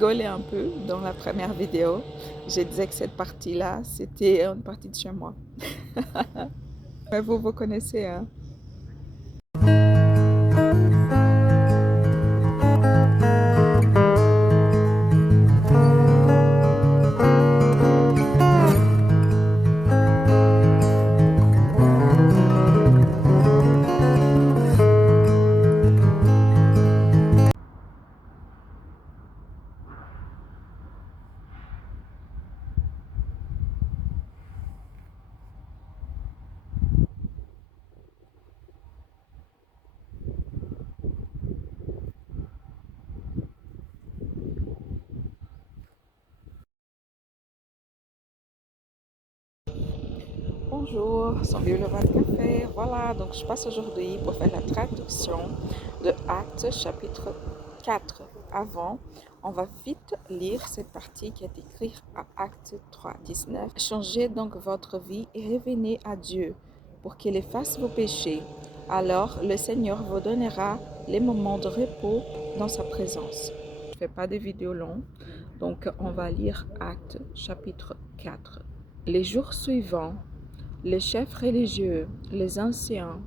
rigolé un peu dans la première vidéo. Je disais que cette partie-là, c'était une partie de chez moi. Mais vous connaissez, hein? Bonjour, sans le café. Voilà, donc je passe aujourd'hui pour faire la traduction de Actes chapitre 4. Avant, on va vite lire cette partie qui est écrite à Actes 3, 19. Changez donc votre vie et revenez à Dieu pour qu'il efface vos péchés. Alors le Seigneur vous donnera les moments de repos dans sa présence. Je ne fais pas de vidéos longues, donc on va lire Actes chapitre 4. Les jours suivants, les chefs religieux, les anciens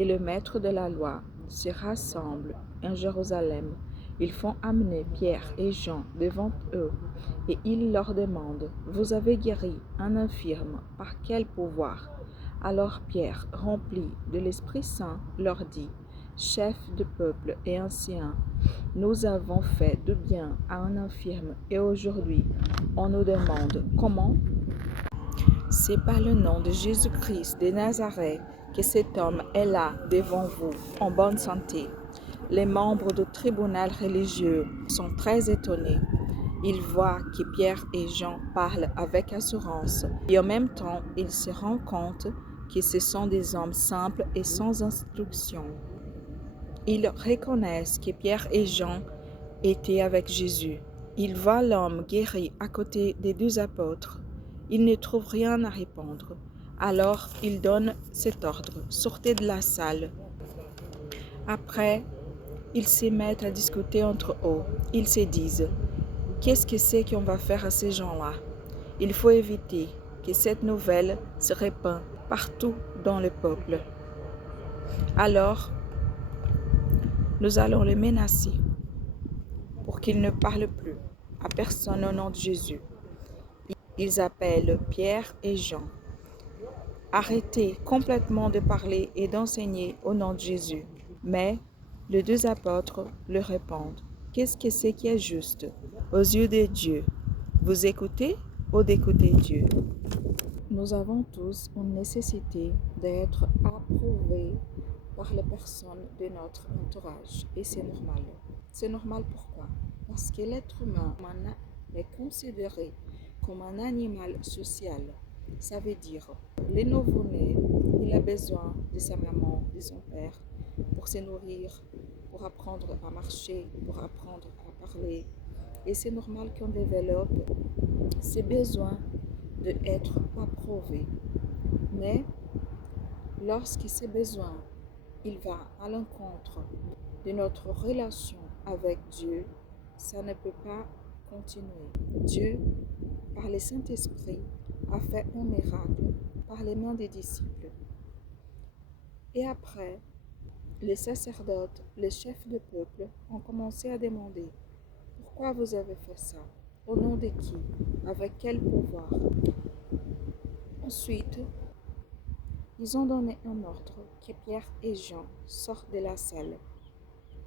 et le maître de la loi se rassemblent en Jérusalem. Ils font amener Pierre et Jean devant eux et ils leur demandent: Vous avez guéri un infirme, par quel pouvoir? Alors Pierre, rempli de l'Esprit Saint, leur dit: Chefs de peuple et anciens, nous avons fait du bien à un infirme et aujourd'hui on nous demande comment? C'est par le nom de Jésus-Christ de Nazareth que cet homme est là devant vous, en bonne santé. Les membres du tribunal religieux sont très étonnés. Ils voient que Pierre et Jean parlent avec assurance et en même temps, ils se rendent compte que ce sont des hommes simples et sans instruction. Ils reconnaissent que Pierre et Jean étaient avec Jésus. Ils voient l'homme guéri à côté des deux apôtres. Ils ne trouvent rien à répondre. Alors, ils donnent cet ordre: sortez de la salle. Après, ils se mettent à discuter entre eux. Ils se disent: qu'est-ce que c'est qu'on va faire à ces gens-là? Il faut éviter que cette nouvelle se répande partout dans le peuple. Alors, nous allons les menacer pour qu'ils ne parlent plus à personne au nom de Jésus. Ils appellent Pierre et Jean. Arrêtez complètement de parler et d'enseigner au nom de Jésus. Mais les deux apôtres leur répondent: qu'est-ce que c'est qui est juste aux yeux de Dieu? Vous écoutez ou d'écouter Dieu? Nous avons tous une nécessité d'être approuvés par les personnes de notre entourage et c'est normal. C'est normal pourquoi? Parce que l'être humain est considéré comme un animal social. Ça veut dire, le nouveau-né, il a besoin de sa maman, de son père, pour se nourrir, pour apprendre à marcher, pour apprendre à parler. Et c'est normal qu'on développe ces besoins d'être approuvé. Mais lorsque ces besoins, il va à l'encontre de notre relation avec Dieu, ça ne peut pas continuer. Dieu, par le Saint-Esprit, a fait un miracle par les mains des disciples. Et après, les sacerdotes, les chefs de peuple ont commencé à demander: pourquoi vous avez fait ça? Au nom de qui? Avec quel pouvoir? Ensuite, ils ont donné un ordre que Pierre et Jean sortent de la salle.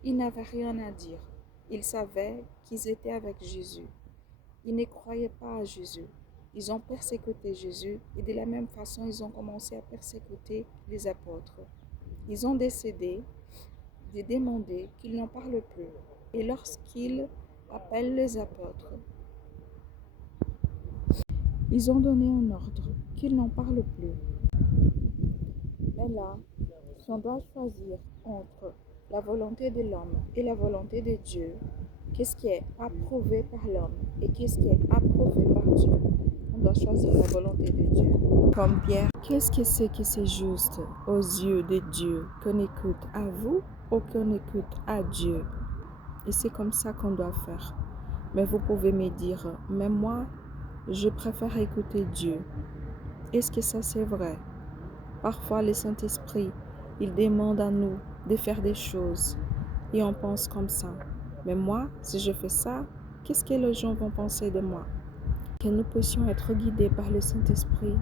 Ils n'avaient rien à dire. Ils savaient qu'ils étaient avec Jésus. Ils ne croyaient pas à Jésus. Ils ont persécuté Jésus et de la même façon, ils ont commencé à persécuter les apôtres. Ils ont décidé de demander qu'ils n'en parlent plus. Et lorsqu'ils appellent les apôtres, ils ont donné un ordre qu'ils n'en parlent plus. Mais là, si on doit choisir entre la volonté de l'homme et la volonté de Dieu, qu'est-ce qui est approuvé par l'homme et qu'est-ce qui est approuvé par Dieu? On doit choisir la volonté de Dieu. Comme Pierre, qu'est-ce que c'est juste aux yeux de Dieu? Qu'on écoute à vous ou qu'on écoute à Dieu? Et c'est comme ça qu'on doit faire. Mais vous pouvez me dire, mais moi, je préfère écouter Dieu. Est-ce que ça c'est vrai? Parfois, le Saint-Esprit, il demande à nous de faire des choses et on pense comme ça. Mais moi, si je fais ça, qu'est-ce que les gens vont penser de moi? Que nous puissions être guidés par le Saint-Esprit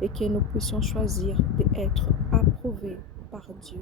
et que nous puissions choisir d'être approuvés par Dieu.